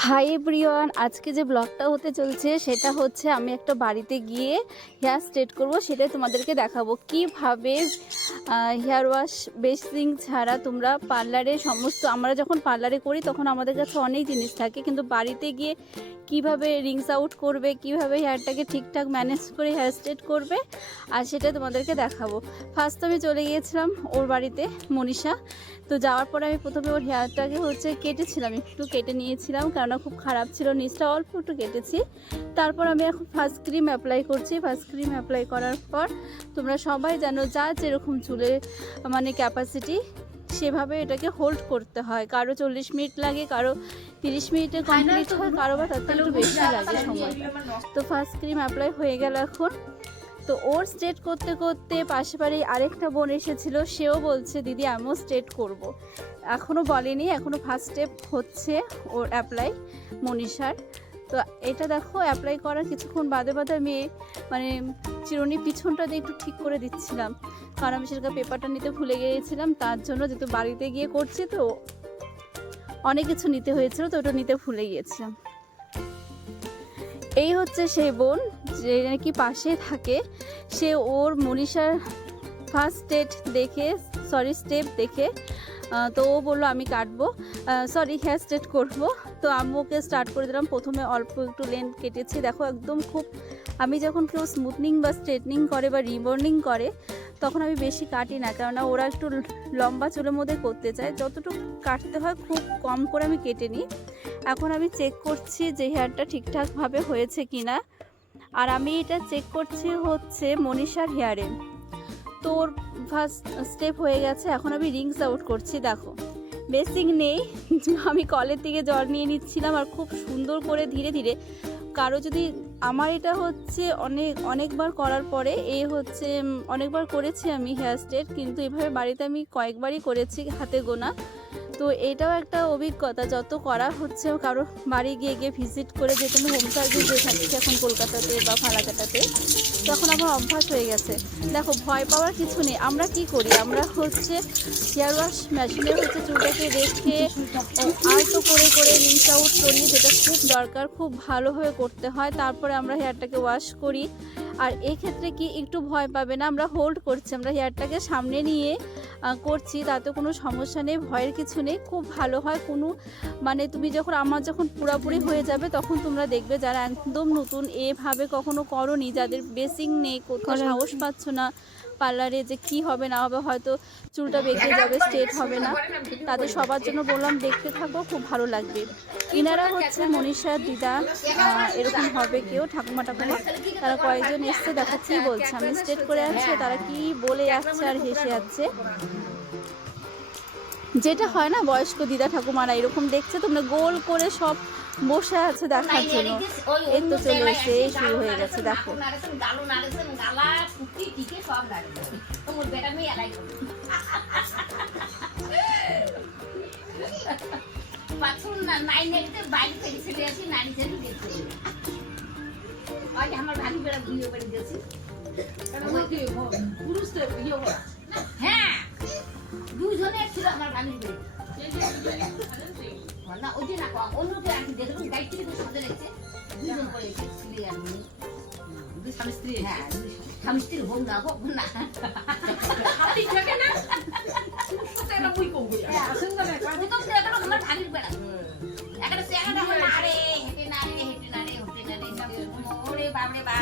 Hi everyone, আজকে যে ব্লগটা হতে চলছে সেটা হচ্ছে আমি একটা বাড়িতে গিয়ে হেয়ার স্ট্রেট করব, সেটাই তোমাদেরকে দেখাবো কিভাবে হেয়ার ওয়াশ বেসিং ছাড়া তোমরা পার্লারে সমস্ত, আমরা যখন পার্লারে করি তখন আমাদের কাছে অনেক জিনিস থাকে, কিন্তু বাড়িতে গিয়ে কিভাবে রিংস আউট করবে, কিভাবে হেয়ারটাকে ঠিকঠাক ম্যানেজ করে হেয়ার স্ট্রেট করবে, আর সেটা তোমাদেরকে দেখাবো। ফার্স্ট আমি চলে গিয়েছিলাম ওর বাড়িতে, মনীষা। তো যাওয়ার পরে আমি প্রথমে ওর হেয়ারটাকে কেটেছিলাম, একটু কেটে নিয়েছিলাম, কেননা খুব খারাপ ছিল, নিচটা অল্প একটু কেটেছি। তারপর আমি এখন ফার্স্ট ক্রিম অ্যাপ্লাই করছি। ফার্স্ট ক্রিম অ্যাপ্লাই করার পর তোমরা সবাই জানো যার যেরকম চুলের ক্যাপাসিটি সেভাবে এটাকে হোল্ড করতে হয়। কারো 40 মিনিট লাগে, কারো 30 মিনিটে কমপ্লিট হয়, কারো বা তার থেকে একটু বেশি লাগে সময়। তো ফার্স্ট ক্রিম অ্যাপ্লাই হয়ে গেল এখন। তো ওর স্ট্রেট করতে করতে পাশে বাড়ি আরেকটা বোন এসেছিলো, সেও বলছে দিদি আমিও স্ট্রেট করব। এখনও বলেনি, এখনও ফার্স্ট স্টেপ হচ্ছে ওর অ্যাপ্লাই, মনীষার। তো এটা দেখো অ্যাপ্লাই করার কিছুক্ষণ বাদে বাদে আমি চিরুনি পিছনটা দিয়ে একটু ঠিক করে দিচ্ছিলাম, কারণ আমি সেটা পেপারটা নিতে ভুলে গিয়েছিলাম, তার জন্য যেহেতু বাড়িতে গিয়ে করছি তো অনেক কিছু নিতে হয়েছিল, তো ওটা নিতে ভুলে গিয়েছিলাম। এই হচ্ছে সেই বোন যে নাকি পাশে থাকে, সে ওর মনীষার ফার্স্ট স্টেপ দেখে তো ও বললো আমি কাটবো, হেয়ার স্ট্রেট করবো। তো আমি ওকে স্টার্ট করে দিলাম। প্রথমে অল্প একটু লেন্থ কেটেছি, দেখো একদম খুব, আমি যখন কেউ স্মুথনিং বা স্ট্রেটনিং করে বা রিবর্নিং করে তখন আমি বেশি কাটি না, কেননা ওরা একটু লম্বা চুলের মধ্যে করতে চায়, যতটুকু কাটতে হয় খুব কম করে আমি কেটে নিই। এখন আমি চেক করছি যে হেয়ারটা ঠিকঠাকভাবে হয়েছে কিনা, আর আমি এটা চেক করছি হচ্ছে মনীষার হেয়ারে। তো ওর ফার্স্ট স্টেপ হয়ে গেছে, এখন আমি রিংস আউট করছি। দেখো বেসিং নেই, আমি কলের থেকে জল নিয়ে নিচ্ছিলাম, আর খুব সুন্দর করে ধীরে ধীরে, কারো যদি, আমার এটা হচ্ছে অনেকবার করার পরে অনেকবার করেছি আমি হেয়ার স্ট্রেট, কিন্তু এভাবে বাড়িতে আমি কয়েকবারই করেছি, হাতে গোনা। তো এটাও একটা অভিজ্ঞতা, যত করা হচ্ছে কারো বাড়ি গিয়ে ভিজিট করে, যে কোনো হোম সার্ভিস যে থাকছে এখন কলকাতাতে বা ফালাকাটাতে, তখন আমার অভ্যাস হয়ে গেছে। দেখো ভয় পাওয়ার কিছু নেই। আমরা কি করি, আমরা হেয়ার ওয়াশ মেশিনে চুলটাকে রেখে আলতো করে করে রিংস আউট করি, যেটা খুব দরকার, খুব ভালোভাবে করতে হয়, তারপরে আমরা হেয়ারটাকে ওয়াশ করি। আর এক্ষেত্রে কি একটু ভয় পাবে না, আমরা হোল্ড করছি, আমরা হেয়ারটাকে সামনে নিয়ে করছি, তাতে কোনো সমস্যা নেই, ভয়ের কিছু নেই, খুব ভালো হয়। কোনো তুমি আমার যখন পুরোপুরি হয়ে যাবে তখন তোমরা দেখবে, যারা একদম নতুন এভাবে কখনো করনি, যাদের বেসিং নেই, কোথাও সাহস পাচ্ছ না পার্লারে যে কি হবে না হবে, হয়তো চুলটা বেঁকে যাবে, স্ট্রেট হবে না, তাদের সবার জন্য বললাম দেখতে থাকো, খুব ভালো লাগবে। ইনারা হচ্ছে মনীষার দিদা, এরকম হবে কেউ ঠাকুমা, তারা কয়েকজন এসছে, দেখো কি বলছে, আমি স্ট্রেট করে যাচ্ছে, তারা কি বলে যাচ্ছে আর হেসে যাচ্ছে। যেটা হয় না বয়স্ক দিদা ঠাকুমারা এরকম দেখছে, তোমরা গোল করে সব বসে আছে দেখার জন্য। এই তো চলে এসে শুরু হয়ে গেছে, দেখো আমার ভাবি বেড়া বিয়ে করে দিয়েছি, হ্যাঁ দুজনে ছিল আমার ভাবির বেড়ে না, ওই যে না অন্যকে আমি দেখলাম গাইতে সাথে রেখেছে, দুজন করে ছেলে আর মেয়ে, দুই স্বামী স্ত্রী, হ্যাঁ স্বামী স্ত্রীর হোক না আমার ভাবির বেড়া একটা চেহারা আরে হেঁটে না রে হেঁটে না রে হেঁটে না রে, ওরে বাবরে বা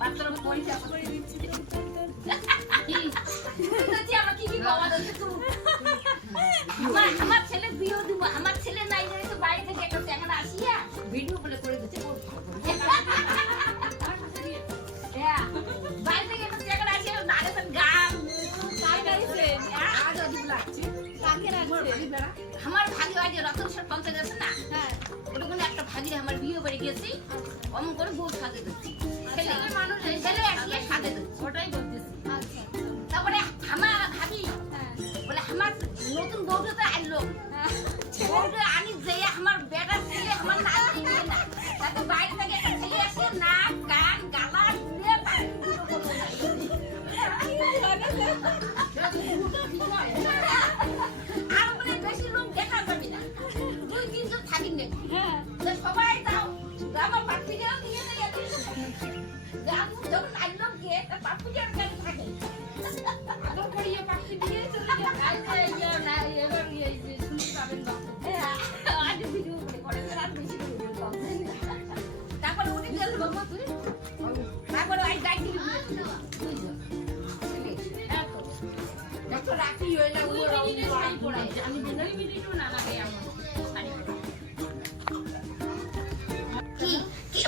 বাচ্চার পরিচয় করে দিচ্ছি আমার কি কি বাবা দিচ্ছে তুই, আমার ছেলে বিয়ে দিব, আমার ছেলে নাই জানি তো বাড়ি থেকে একটা চেহারা আসিয়া ভিডিও বলে করে দিচ্ছে, বাড়ি থেকে একটা চেহারা আসিয়া নাড়ে গান আমার ভাগি হয় যে রতনেশ্বর পঞ্চায়েত আছে না, ওটা কোনো একটা ভাগিরে আমার বিয়ে বাড়ি গেছি, অমন করে বউ সাজে দিচ্ছি, ছেলে আসলে সাজে দিচ্ছি, ওটাই বলতেছি। তারপরে আমার ভাবি বলে আমার নতুন বউটা তো আনলো, বউটা আনি যে আমার বেটা ছেলে আমার না কিনবে না, তাতে বাইরে থেকে একটা ছেলে আসে না গান গালা শুনে আর মানে বেশি লোক দেখা পাবি না, 2-3 জন থাকি নেই,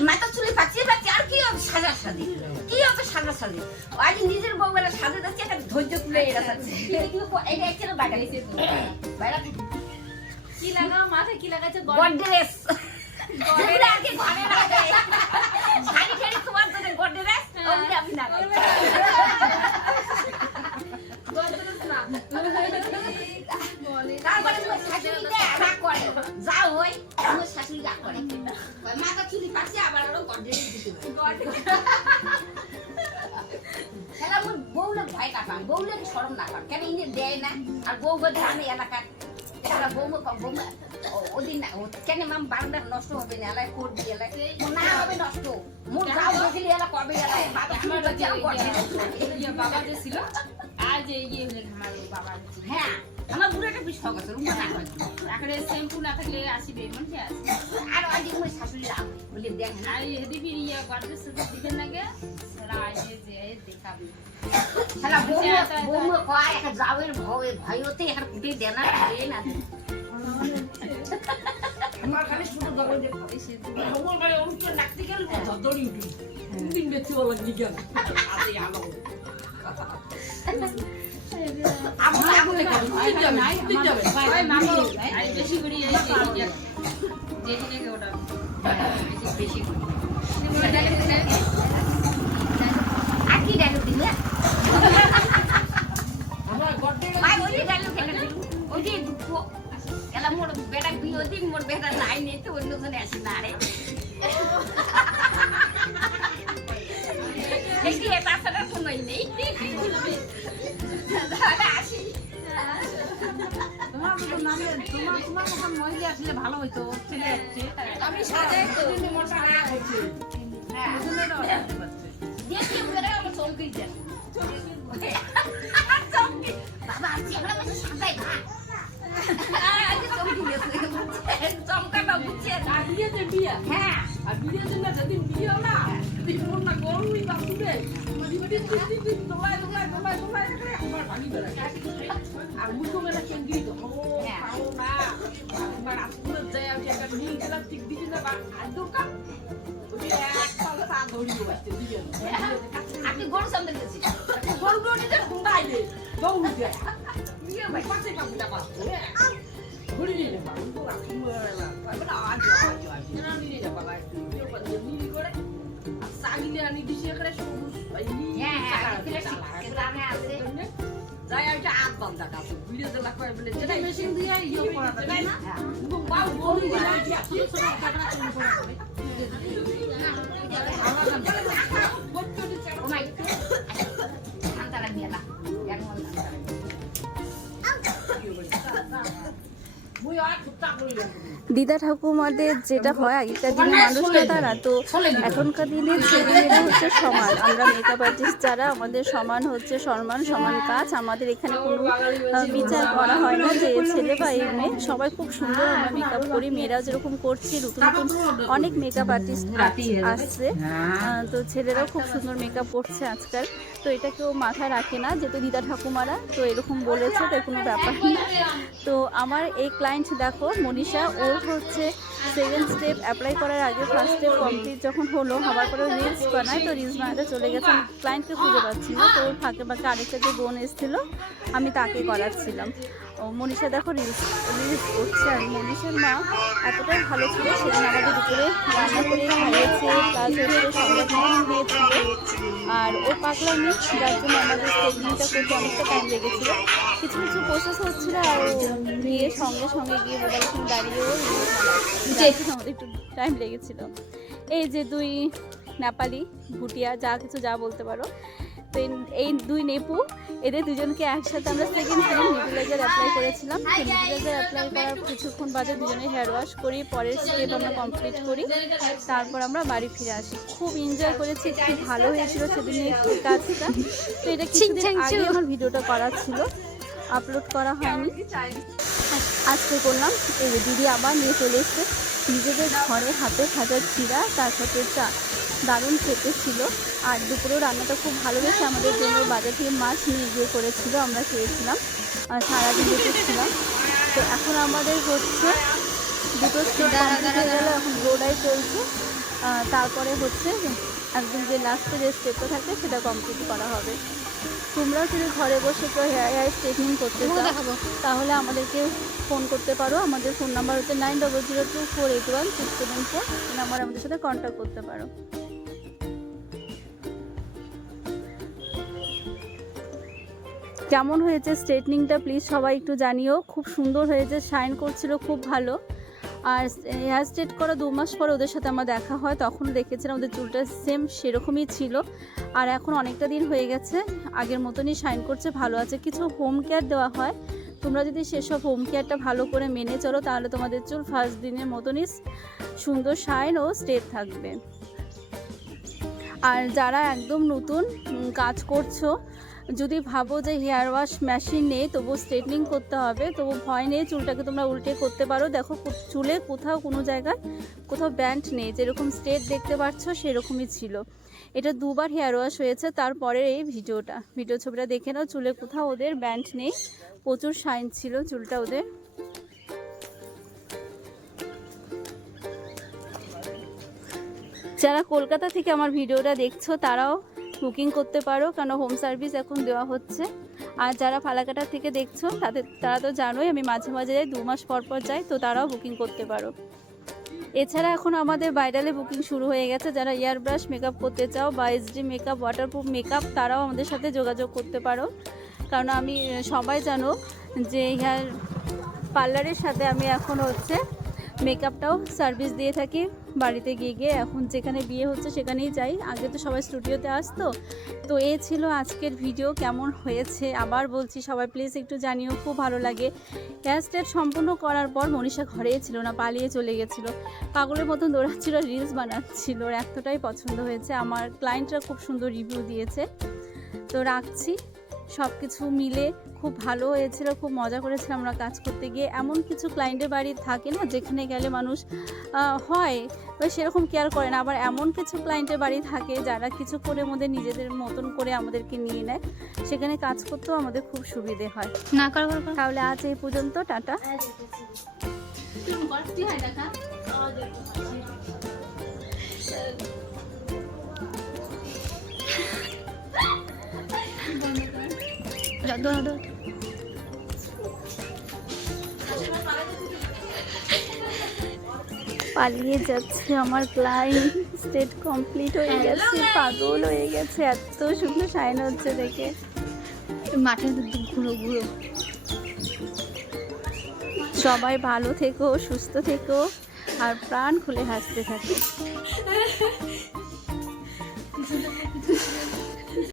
মাথা চুলে পাচিয়ে পাচিয়ে আর কি হবে সাজা সাজি, কি হবে সাজা সাজি? আজ নিজের বউ বেলা সাজা যাচ্ছে, একটা ধৈর্য তুলে এরা যাচ্ছে। এটা একটা বাইরে বাইরে কি লাগাও মাথায়, কি লাগাচ্ছে? গডরেজ গডরেজ আর কি ঘরে লাগাই শাড়ি শাড়ি তোমার জন্য গডরেজ ওই আমি না গডরেজ না তারপরে ওই শাশুড়িতে রাগ করে যাও ওই ওই শাশুড়ি রাগ করে ওই মাথা চুলি পাচ্ছে আবার আরো গডরেজ দিতে খেলা মোর বউলে ভয় কাটাম, বউলে শরম না কাট কেন ইনে দেয় না আর বউ বলে আমি এলাকার এরা বৌমা বৌমা ওদিন না কেন মাম বারবার নষ্ট হবে না এলাকায় করবি এলাকায় না হবে নষ্ট মোর যাও দেখলি এলা করবে এলাকায় বাবা আমার যাও করবে বাবা যে ছিল আজ ইয়ে হলে আমার বাবা হ্যাঁ আমার বুড়াটা বিষ হয়ে গেছে রুমা না এখন শ্যাম্পু না থাকলে আসবে মন কি আছে আর আজ মই শাশুড়ি রাম বলে দেখ না আর হেদিবি ইয়ে গর্বে সুতো দিবেন লাগে সারা আইয়ে যে দেখাবি শালা বৌমা বৌমা কয় একটা যাওয়ের ভয় ভয় হতে এখন কুটে দেনা দেয় না আমার খালি শুধু গগল দেখো এসে গগল গালে অনুষ্ঠান রাখতে গেল ধদড়ি উঠি দিন বেঁচে বলা গিয়া আরে আলো আমরা বলে নাই তুই যাবে ভাই মামা আই বেশি করে এই যে যেখানে কে ওটা বেশি আর কি ডায়লগ দিলে আমার গড্ডে ভাই ওই ডায়লগ কেন দিল ওই যে দুঃখ এলা মোর বেটা বিয়ে দিন মোর বেটা নাই নেই তো অন্য জনে আসি না রে দেখি এটা সারা কোনই নেই দাদা আসি তোমার তো নামে তোমার মতন মহিলা আসলে ভালো হইতো ছেলে আসছে আমি সাজাই তো তুমি মোটা না হইছে হ্যাঁ দেখি বেটা আমার চমকি দেন চমকি বাবা আসি আমরা মানে সাজাই না আজ চমকি গেছে চমকা না বুঝছে আর বিয়ে যে বিয়ে হ্যাঁ আর বিয়ে যে না যদি বিয়ে না যদি কোন না গরুই বা তুলে মানে দিদি তোলাই করে আমার ভাঙি বেড়ায় আর মুখো বেলা কেঙ্গি তো ও পাও না আমার আসলে যায় আমি একটা নীল কালার ঠিক দিছি না বা দোকান ওই এক পালা তা ধরিয়ে বসতে দিয়ে আপনি গরু সামনে গেছি গরু নিতে হুন্ডাই দে দৌড় দে বিয়ে ভাই পাশে কাপড়টা পাচ্ছে ঘুরি নিয়ে যাবা তো রাখি মরেলা বলা আজ না নিয়ে যাবা ভাই কেউ বলে নিয়ে করে আর সাগিলে আনি দিছে করে সবুজ ভাই হ্যাঁ হ্যাঁ গ্রামে আছে যাই এটা আট বান্দা কাছে ভিডিও দেলা কয় বলে যেটা মেশিন দিয়ে ইয়ে করা যায় না বাউ বলি না কি আসলে সব ক্যামেরা করে করা হবে ও মাই শান্তারা বিয়ালা এমন শান্তারা মুই আর কুত্তা কইলাম দিদা ঠাকুমাদের যেটা হয় আগেকার দিনের মানুষরা তারা তো এখনকার দিনে ছেলেমেয়েরা হচ্ছে সমান, আমরা মেকআপ আর্টিস্ট যারা আমাদের সমান হচ্ছে সম্মান সমান কাজ, আমাদের এখানে কোনো বিচার করা হয় না যে ছেলে বা এই মেয়ে, সবাই খুব সুন্দর আমরা মেকআপ করি, মেয়েরা যেরকম করছে নতুন নতুন অনেক মেকআপ আর্টিস্ট আসছে, তো ছেলেরাও খুব সুন্দর মেকআপ করছে আজকাল, তো এটা কেউ মাথায় রাখে না যেহেতু দিদা ঠাকুমারা তো এরকম বলেছে, তাই কোনো ব্যাপার না। তো আমার এই ক্লায়েন্ট দেখো মনীষা, ও হচ্ছে সেকেন্ড স্টেপ অ্যাপ্লাই করার আগে ফার্স্ট স্টেপ কমপ্লিট যখন হলো হওয়ার পরে রিলস বানায়, তো রিলস বানাতে চলে গেছে, আমি ক্লায়েন্টকে খুঁজে পাচ্ছি না, তো ওর ফাঁকে ফাঁকে আরেকটা যে বোন এসেছিলো আমি তাকে করাচ্ছিলাম। ও মনীষা দেখো রিলস করছে, আর মনীষার মা এতটাই ভালো ছিল, সেদিন আমাদের দুপুরে রান্না করে খাইয়েছে, প্লাস হচ্ছে সংবাদ দিয়েছিল, আর ও পাগলামি যার জন্য আমাদের স্টেজটা করতে অনেকটা টাইম লেগেছিলো, কিছু কিছু প্রসেস হচ্ছিল, আর গিয়ে সঙ্গে সঙ্গে গিয়ে মোবাইল ফোন দাঁড়িয়েও আমাদের একটু টাইম লেগেছিলো। এই যে দুই নেপালি ভুটিয়া যা কিছু যা বলতে পারো, তো এই দুই নেপু, এদের দুজনকে একসাথে আমরা সেকেন্ড টাইম নেবুলাইজার অ্যাপ্লাই করেছিলাম, তো নেবুলাইজার অ্যাপ্লাই করার কিছুক্ষণ বাদে দুজনে হেয়ার ওয়াশ করি, পরের স্টেপ আমরা কমপ্লিট করি, তারপর আমরা বাড়ি ফিরে আসি। খুব এনজয় করেছি, খুব ভালো হয়েছিল সেদিনের কাজটা, তো এটা কিছুদিন আগে আমার ভিডিওটা করা ছিল, আপলোড করা হয়নি, আজকে করলাম। এই দিদি আবার নিয়ে চলে এসছে নিজেদের ঘরে হাতে ভাজা চিরা, তার সাথে চা, দারুণ খেতে ছিল, আর দুপুরেও রান্নাটা খুব ভালো হয়েছে, আমাদের জন্য বাজার থেকে মাছ নিয়ে গিয়ে করেছিল, আমরা খেয়েছিলাম। সারাদিন ছিলাম। তো এখন আমাদের হচ্ছে দুটো স্টেপ কমপ্লিট হয়ে গেল, এখন ব্লোডাই চলছে। তারপরে হচ্ছে একদম যে লাস্টে যে স্টেপটা থাকে সেটা কমপ্লিট করা হবে। তোমরাও যদি ঘরে বসে কেউ হেয়ার স্ট্রেটনিং করতে চাও তাহলে আমাদেরকে ফোন করতে পারো। আমাদের ফোন নাম্বার হচ্ছে 9002481674। এই নাম্বারে আমাদের সাথে কন্ট্যাক্ট করতে পারো। কেমন হয়েছে স্ট্রেটনিংটা প্লিজ সবাই একটু জানিও। খুব সুন্দর হয়েছে, শাইন করছিল খুব ভালো। আর হেয়ার স্ট্রেট করা 2 মাস পরে ওদের সাথে আমার দেখা হয়, তখন দেখেছিলাম ওদের চুলটা সেম সেরকমই ছিল। আর এখন অনেকটা দিন হয়ে গেছে, আগের মতনই শাইন করছে, ভালো আছে। কিছু হোম কেয়ার দেওয়া হয়, তোমরা যদি সেসব হোম কেয়ারটা ভালো করে মেনে চলো তাহলে তোমাদের চুল ফার্স্ট দিনের মতনই সুন্দর শাইন ও স্ট্রেট থাকবে। আর যারা একদম নতুন কাজ করছো, যদি ভাবো যে হেয়ার ওয়াশ মেশিন নেই তবু স্ট্রেটনিং করতে হবে, তবু ভয় নেই, চুলটাকে তোমরা উল্টে করতে পারো। দেখো চুলে কোথাও কোনো জায়গায় কোথাও ব্যান্ড নেই, যেরকম স্ট্রেট দেখতে পাচ্ছ সেরকমই ছিল। এটা 2 বার হেয়ার ওয়াশ হয়েছে, তারপরে এই ভিডিও ছবিটা দেখে নাও। চুলে কোথাও ওদের ব্যান্ড নেই, প্রচুর শাইন ছিল চুলটা ওদের। যারা কলকাতা থেকে আমার ভিডিওটা দেখছো তারাও বুকিং করতে পারো, কারণ হোম সার্ভিস এখন দেওয়া হচ্ছে। আর যারা ফালাকাটা থেকে দেখছো তারা তো জানোই আমি মাঝে মাঝে যাই, 2 মাস পর পর যাই, তো তারাও বুকিং করতে পারো। এছাড়া এখন আমাদের ব্রাইডালে বুকিং শুরু হয়ে গেছে। যারা এয়ার ব্রাশ মেকআপ করতে চাও বা এইচডি মেকআপ, ওয়াটারপ্রুফ মেকআপ, তারাও আমাদের সাথে যোগাযোগ করতে পারো। কারণ আমি সবাই জানো যে হেয়ার পার্লারের সাথে আমি এখন হচ্ছে মেকআপটাও সার্ভিস দিয়ে থাকি বাড়িতে গিয়ে। এখন যেখানে বিয়ে হচ্ছে সেখানেই যাই, আগে তো সবাই স্টুডিওতে আসতো। তো এই ছিল আজকের ভিডিও। কেমন হয়েছে আবার বলছি, সবাই প্লিজ একটু জানিও, খুব ভালো লাগে। হেয়ার স্টাইল সম্পূর্ণ করার পর মনীষা ঘরেই ছিল না, পালিয়ে চলে গেছিলো, পাগলের মতন দৌড়াচ্ছিল, রিলস বানাচ্ছিল, ওর এতটাই পছন্দ হয়েছে। আমার ক্লায়েন্টরা খুব সুন্দর রিভিউ দিয়েছে। তো রাখছি, সব কিছু মিলে খুব ভালো হয়েছিল, খুব মজা করেছিলাম আমরা কাজ করতে গিয়ে। এমন কিছু ক্লায়েন্টের বাড়ি থাকে না যেখানে গেলে মানুষ হয় সেরকম কেয়ার করে না, আবার এমন কিছু ক্লায়েন্টের বাড়ি থাকে যারা কিছু করে মধ্যে নিজেদের মতন করে আমাদেরকে নিয়ে নেয়, সেখানে কাজ করতেও আমাদের খুব সুবিধে হয়। তাহলে আজ এই পর্যন্ত, টাটা। পালিয়ে যাচ্ছে আমার ক্লায়েন্ট, স্টেট কমপ্লিট হয়ে গেছে, পাগল হয়ে গেছে, এত সুন্দর শাইন হচ্ছে দেখে। মাঠে ঘুরো। সবাই ভালো থেকো, সুস্থ থেকো, আর প্রাণ খুলে হাসতে থাকো।